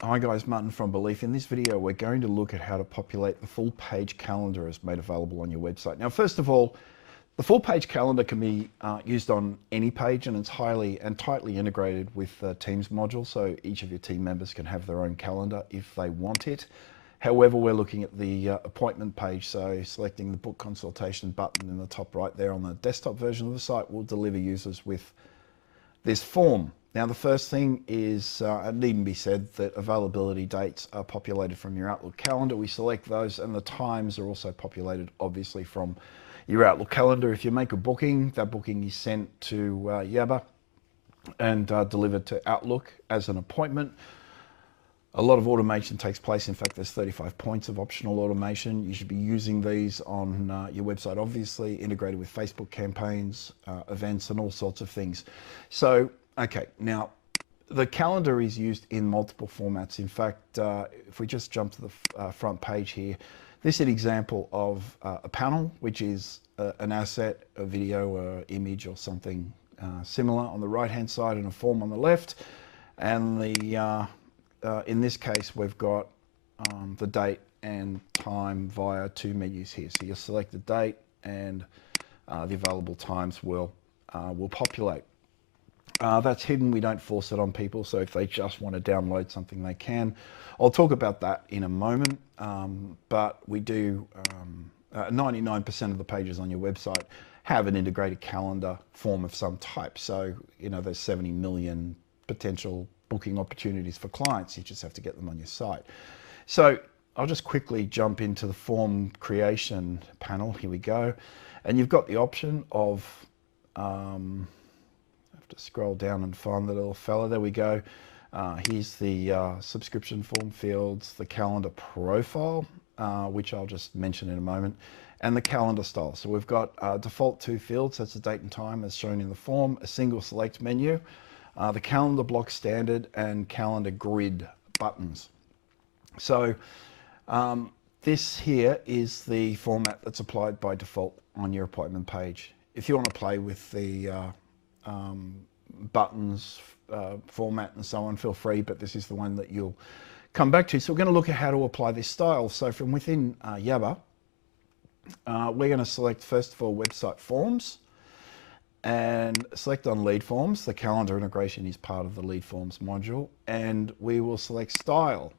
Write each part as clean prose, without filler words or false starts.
Hi guys, Martin from Belief. In this video, we're going to look at how to populate the full page calendar as made available on your website. Now, first of all, the full page calendar can be used on any page, and it's highly and tightly integrated with the Teams module, so each of your team members can have their own calendar if they want it. However, we're looking at the appointment page, so selecting the book consultation button in the top right there on the desktop version of the site will deliver users with this form. Now, the first thing is, it needn't be said that availability dates are populated from your Outlook calendar. We select those, and the times are also populated, obviously, from your Outlook calendar. If you make a booking, that booking is sent to Yabba and delivered to Outlook as an appointment. A lot of automation takes place. In fact, there's 35 points of optional automation. You should be using these on your website, obviously, integrated with Facebook campaigns, events, and all sorts of things. So, okay, now the calendar is used in multiple formats. In fact, if we just jump to the front page here, this is an example of a panel, which is an asset, a video, or image, or something similar on the right-hand side, and a form on the left. And the in this case, we've got the date and time via two menus here. So you'll select the date, and the available times will populate. That's hidden. We don't force it on people, so if they just want to download something, they can. I'll talk about that in a moment, but we do 99% of the pages on your website have an integrated calendar form of some type. So, you know, there's 70 million potential booking opportunities for clients. You just have to get them on your site. So I'll just quickly jump into the form creation panel. Here we go. And you've got the option of, I have to scroll down and find the little fella. There we go. Here's the subscription form fields, the calendar profile, which I'll just mention in a moment, and the calendar style. So we've got default two fields. That's the date and time as shown in the form, a single select menu, the calendar block standard, and calendar grid buttons. So this here is the format that's applied by default on your appointment page. If you want to play with the buttons, format, and so on, feel free, but this is the one that you'll come back to. So we're going to look at how to apply this style. So from within Yabba, we're going to select, first of all, website forms, and select on lead forms. The calendar integration is part of the lead forms module, and we will select style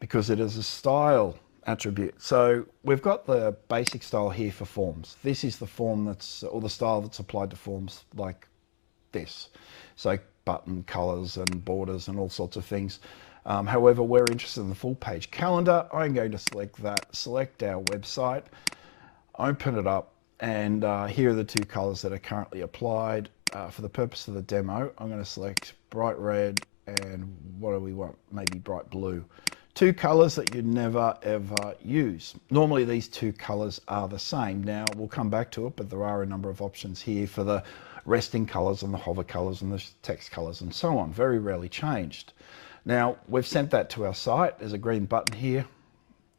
because it is a style attribute. So we've got the basic style here for forms. This is the form that's, or the style that's applied to forms like this. So button colors and borders and all sorts of things. However, we're interested in the full page calendar. I'm going to select that, select our website, open it up, and here are the two colors that are currently applied. For the purpose of the demo, I'm going to select bright red and what do we want? Maybe bright blue. Two colors that you'd never ever use. Normally these two colors are the same. Now we'll come back to it, but there are a number of options here for the resting colors and the hover colors and the text colors and so on. Very rarely changed. Now we've sent that to our site. There's a green button here,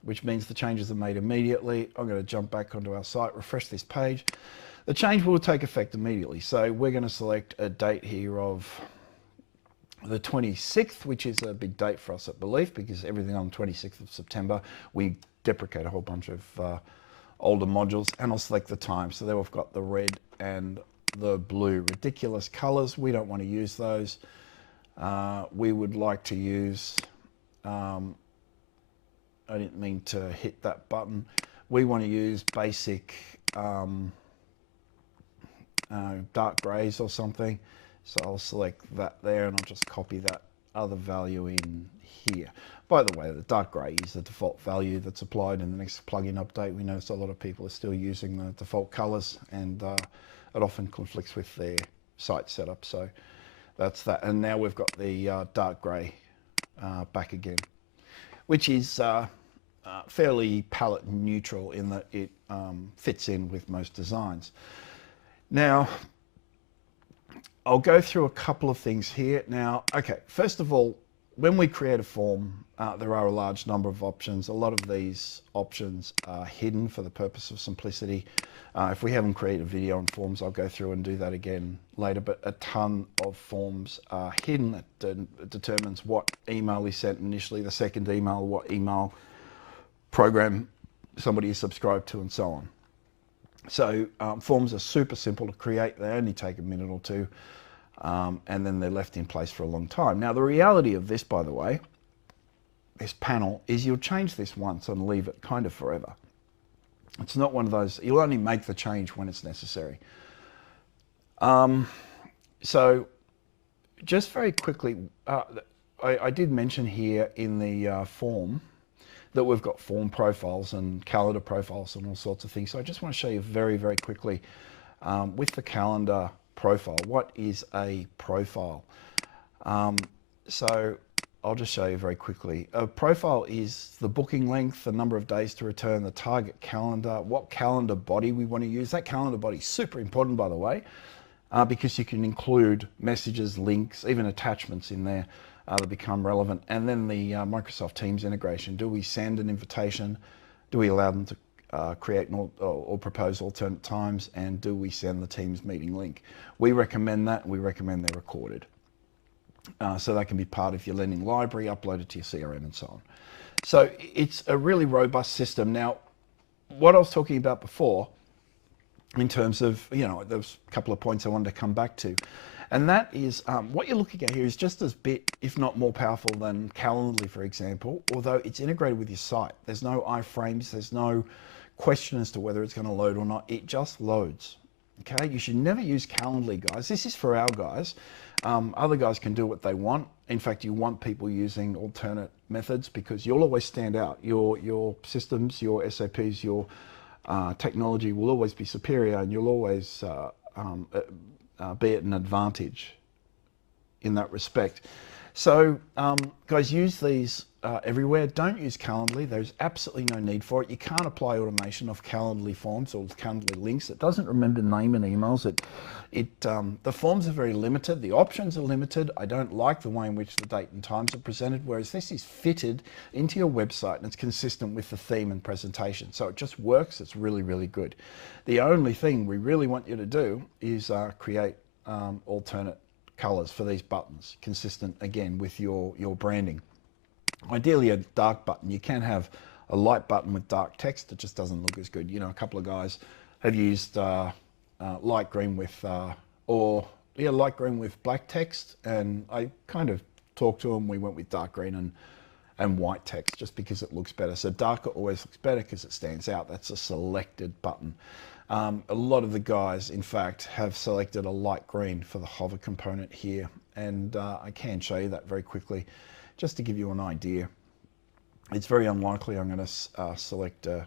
which means the changes are made immediately. I'm going to jump back onto our site, refresh this page. The change will take effect immediately. So we're going to select a date here of the 26th, which is a big date for us at Belief, because everything on the 26th of September, we deprecate a whole bunch of older modules, and I'll select the time. So there we've got the red and the blue. Ridiculous colors. We don't want to use those. We would like to use, I didn't mean to hit that button. We want to use basic dark grays or something. So I'll select that there, and I'll just copy that other value in here. By the way, the dark gray is the default value that's applied in the next plugin update. We notice a lot of people are still using the default colors, and it often conflicts with their site setup. So that's that. And now we've got the dark gray back again, which is fairly palette neutral in that it fits in with most designs. Now, I'll go through a couple of things here. Now, okay, first of all, when we create a form, there are a large number of options. A lot of these options are hidden for the purpose of simplicity. If we haven't created a video on forms, I'll go through and do that again later, but a ton of forms are hidden. It determines what email is sent initially, the second email, what email program somebody is subscribed to, and so on. So forms are super simple to create. They only take a minute or two, and then they're left in place for a long time. Now, the reality of this, by the way, this panel, is you'll change this once and leave it kind of forever. It's not one of those, you'll only make the change when it's necessary. So just very quickly, I did mention here in the form that we've got form profiles and calendar profiles and all sorts of things. So I just want to show you very, very quickly with the calendar profile, what is a profile? So I'll just show you very quickly. A profile is the booking length, the number of days to return, the target calendar, what calendar body we want to use. That calendar body is super important, by the way, because you can include messages, links, even attachments in there that become relevant. And then the Microsoft Teams integration. Do we send an invitation? Do we allow them to create or propose alternate times? And do we send the Teams meeting link? We recommend that. We recommend they're recorded. So that can be part of your lending library, uploaded to your CRM and so on. So it's a really robust system. Now, what I was talking about before, in terms of, there was a couple of points I wanted to come back to. And that is, what you're looking at here is just as bit, if not more powerful than Calendly, for example, although it's integrated with your site. There's no iframes, there's no question as to whether it's going to load or not. It just loads. Okay, you should never use Calendly, guys. This is for our guys. Other guys can do what they want. In fact, you want people using alternate methods because you'll always stand out. Your systems, your SOPs, your technology will always be superior, and you'll always be at an advantage in that respect. So guys, use these everywhere. Don't use Calendly. There's absolutely no need for it. You can't apply automation of Calendly forms or Calendly links. It doesn't remember name and emails. The forms are very limited. The options are limited. I don't like the way in which the date and times are presented, whereas this is fitted into your website and it's consistent with the theme and presentation. So it just works. It's really, really good. The only thing we really want you to do is create alternate colors for these buttons, consistent again with your branding. Ideally a dark button. You can have a light button with dark text. It just doesn't look as good. A couple of guys have used light green with light green with black text, and I kind of talked to them. We went with dark green and white text just because it looks better. So darker always looks better because it stands out. That's a selected button. A lot of the guys, in fact, have selected a light green for the hover component here, and I can show you that very quickly just to give you an idea. It's very unlikely I'm going to select a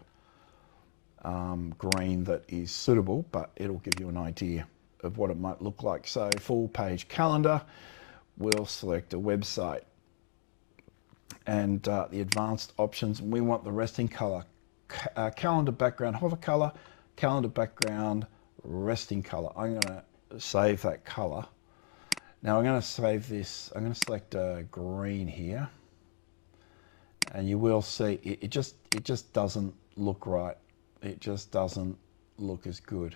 green that is suitable, but it'll give you an idea of what it might look like. So full page calendar, we'll select a website, and the advanced options, we want the resting color, calendar background hover color, calendar background resting color. I'm going to save that color. Now I'm going to save this. I'm going to select green here, and you will see it just doesn't look right. It just doesn't look as good.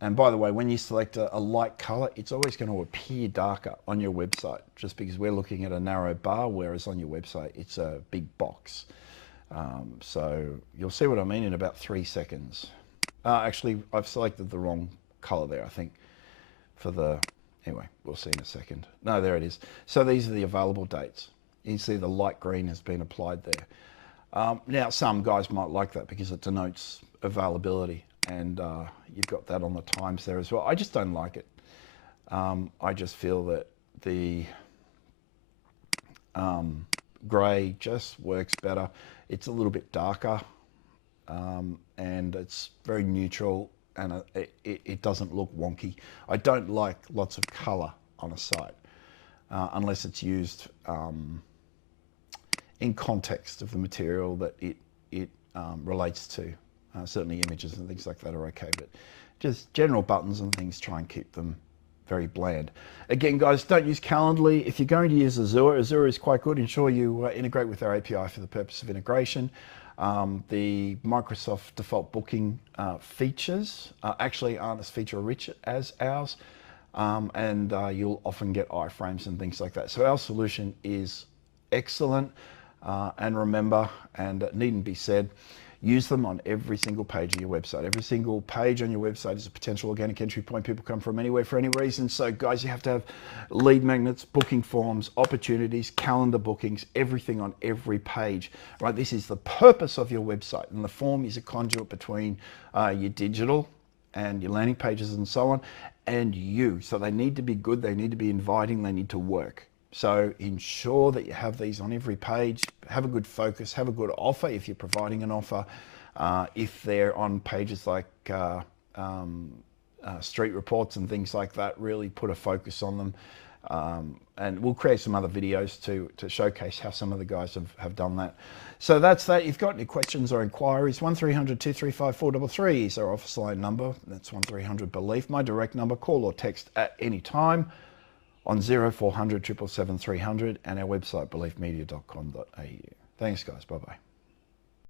And by the way, when you select a light color, it's always going to appear darker on your website, just because we're looking at a narrow bar, whereas on your website it's a big box. So you'll see what I mean in about 3 seconds. Actually, I've selected the wrong color there, I think, anyway, we'll see in a second. No, there it is. So these are the available dates. You can see the light green has been applied there. Now, some guys might like that because it denotes availability, and you've got that on the times there as well. I just don't like it. I just feel that the grey just works better. It's a little bit darker, and it's very neutral, and it doesn't look wonky. I don't like lots of colour on a site unless it's used in context of the material that it relates to. Certainly images and things like that are okay, but just general buttons and things, try and keep them very bland. Again, guys, don't use Calendly. If you're going to use Azure, Azure is quite good. Ensure you integrate with their API for the purpose of integration. The Microsoft default booking features actually aren't as feature rich as ours, and you'll often get iframes and things like that. So our solution is excellent, and remember, and it needn't be said, use them on every single page of your website. Every single page on your website is a potential organic entry point. People come from anywhere for any reason. So guys, you have to have lead magnets, booking forms, opportunities, calendar bookings, everything on every page, right? This is the purpose of your website, and the form is a conduit between your digital and your landing pages and so on, and you. So they need to be good, they need to be inviting, they need to work. So ensure that you have these on every page, have a good focus, have a good offer if you're providing an offer. If they're on pages like street reports and things like that, really put a focus on them. And we'll create some other videos to showcase how some of the guys have done that. So that's that. If you've got any questions or inquiries, 1300 235 433 is our office line number. That's 1300 Belief. My direct number, call or text at any time on 0400 777 300, and our website beliefmedia.com.au. Thanks guys, bye bye.